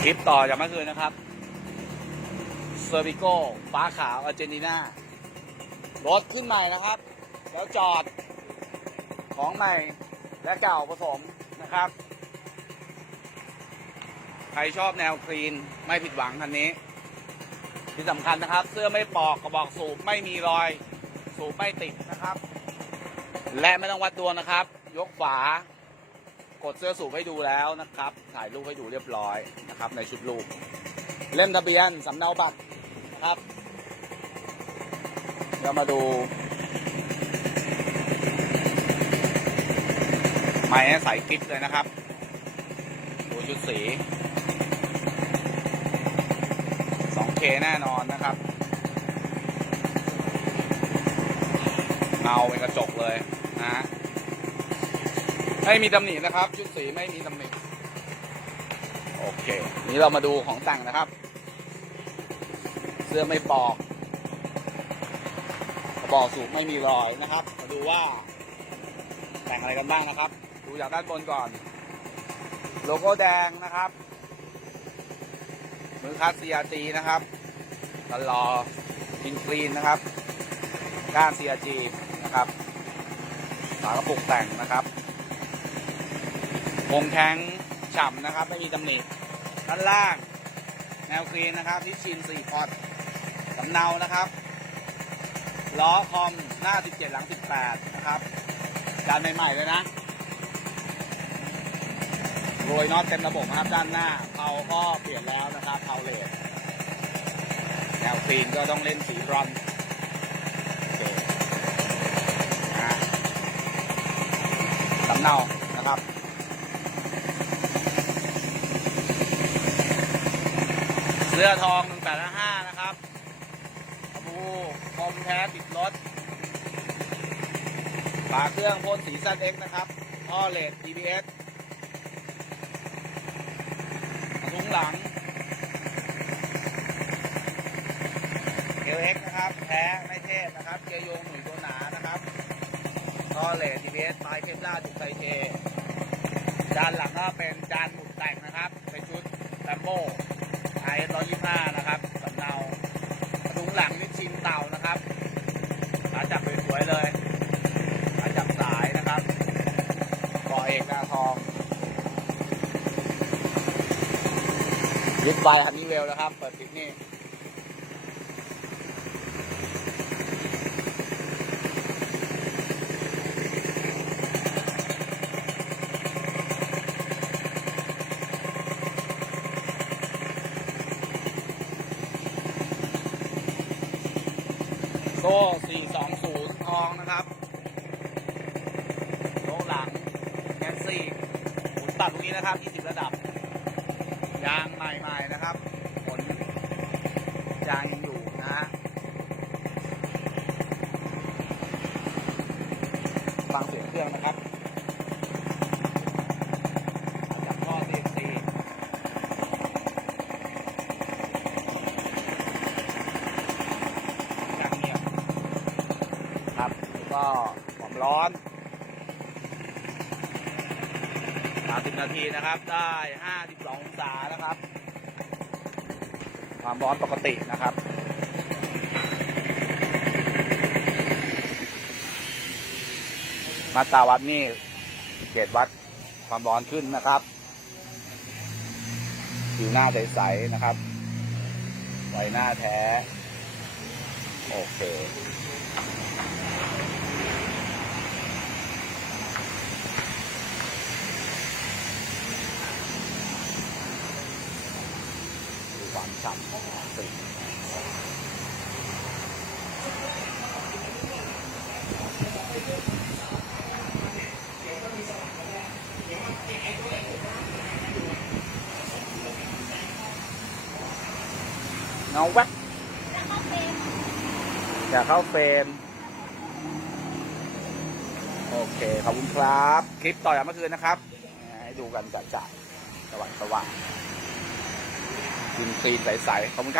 คลิปต่อจากเมื่อคืนนะครับเซอร์บิโก้ฟ้าขาวอาร์เจนตินารถขึ้นใหม่นะครับ แล้วจอดของใหม่และเก่าผสมนะครับ ใครชอบแนวคลีนไม่ผิดหวังคันนี้ ที่สำคัญนะครับ เสื้อไม่ปอกกระบอกสูบไม่มีรอย สูบไม่ติดนะครับ และไม่ต้องวัดดวงนะครับ ยกฝา กดเสื้อสูบให้ดูแล้วนะครับ ถ่ายรูปให้ดูเรียบร้อยนะครับ ในชุดลูกเล่มทะเบียนสำเนาบัตรนะครับเดี๋ยวมาดูไม้ใส่กิ๊บเลยนะครับ ดูชุดสี 2K แน่นอนนะครับ เงาเป็นกระจกเลย ไม่มีตำหนินะครับ ชุดสีไม่มีตำหนิโอเค นี้เรามาดูของแต่งนะครับ เสื้อไม่ปอกกระบอกสูบไม่มีรอยนะครับ มาดูว่า แต่งอะไรกันบ้างนะครับ ดูจากด้านบนก่อน โลโก้แดงนะครับมือคัส CRG นะครับตลอกินกรีนนะครับ ก้าน CRG นะครับฝากระปุกแต่งนะครับ วงแข้งฉ่ำนะครับ ไม่มีตำหนิด้านล่าง แนวกรีนนะครับที่ชิน4พอร์ตสำเนานะครับ ล้อคอมหน้า 17 หลัง 18 นะครับจานใหม่ๆเลยนะโรยน็อตเต็มระบบครับด้านหน้าเผาก็เปลี่ยนแล้วนะครับเผาเลทแนวคลีนก็ต้องเล่นสีบรอนสำเนานะครับ เสื้อทอง1855นะครับกระบูคอมแท้ติดรถฝาเครื่องพ่นสีซันเอ็กนะครับท่อเลด TBS กระทุ้งหลัง LX นะครับ แท้ไม่เทศนะครับ เกียร์โยงหนุ่ยตัวหนานะครับท่อเลด TBS ปลายเคปล่าจุดไซเทจานหลังก็เป็นจานหมุดแต่งนะครับ เป็นชุดแลมโบ ไอร้อยยี่ห้านะครับสำเนาถุงหลังนี่ชินเต่านะครับขาจับสวยๆเลยขาจับสายนะครับก่อเอกนาทองยึดใบทันนี่เวลนะครับ เปิดปิดนี่ 420 ทองนะครับโซ่หลังแกนซี่หมุนตัดตรงนี้นะครับ 20 ระดับ ยางใหม่ๆนะครับ ผลยางยังอยู่นะฟังเสียงเครื่องนะครับท่อ CNC ยางเงียบครับแล้ว ก็ความร้อน30นาทีนะครับ ได้52องศานะครับ ความร้อนปกตินะครับมาตราวัดนี่เกจวัดความร้อนขึ้นนะครับผิวหน้าใสๆนะครับใบหน้าแท้ โอเค ความฉ่ำของสีเงาแวบอยาเข้าเฟรมโอเค ขอบคุณครับ คลิปต่อจากเมื่อคืนนะครับ ให้ดูกันจัดๆสว่างสว่าง คุณตีนใสๆขอบคุณครับ